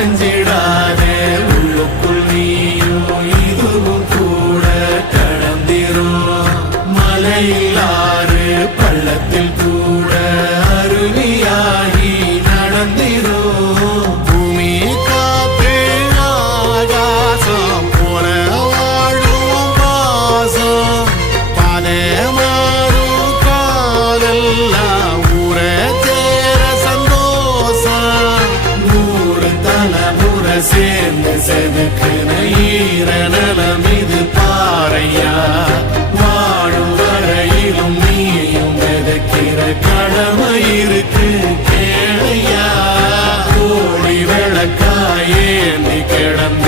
உறைஞ்சிடாதே உள்ளுக்குள் நீயும் இதுவும் கூட கடந்திரும் மலையிலாறு பள்ளத்தில் கூட அருவியாகி நடந்திரும் பூமி காத்து ஆகாசம் போல வாழும் பாசம் பாதே மாறும் காலெல்லாம் ஊரே சேர சந்தோஷம் 100 தலைமுறை சேர்ந்து செதுக்குன ஈரநலம் இது பாறையா வாழும் வரையிலும் நீயும் விதைக்கிற கடமை இருக்கு கேளையா கோடி விளக்காயேந்தி கிடந்த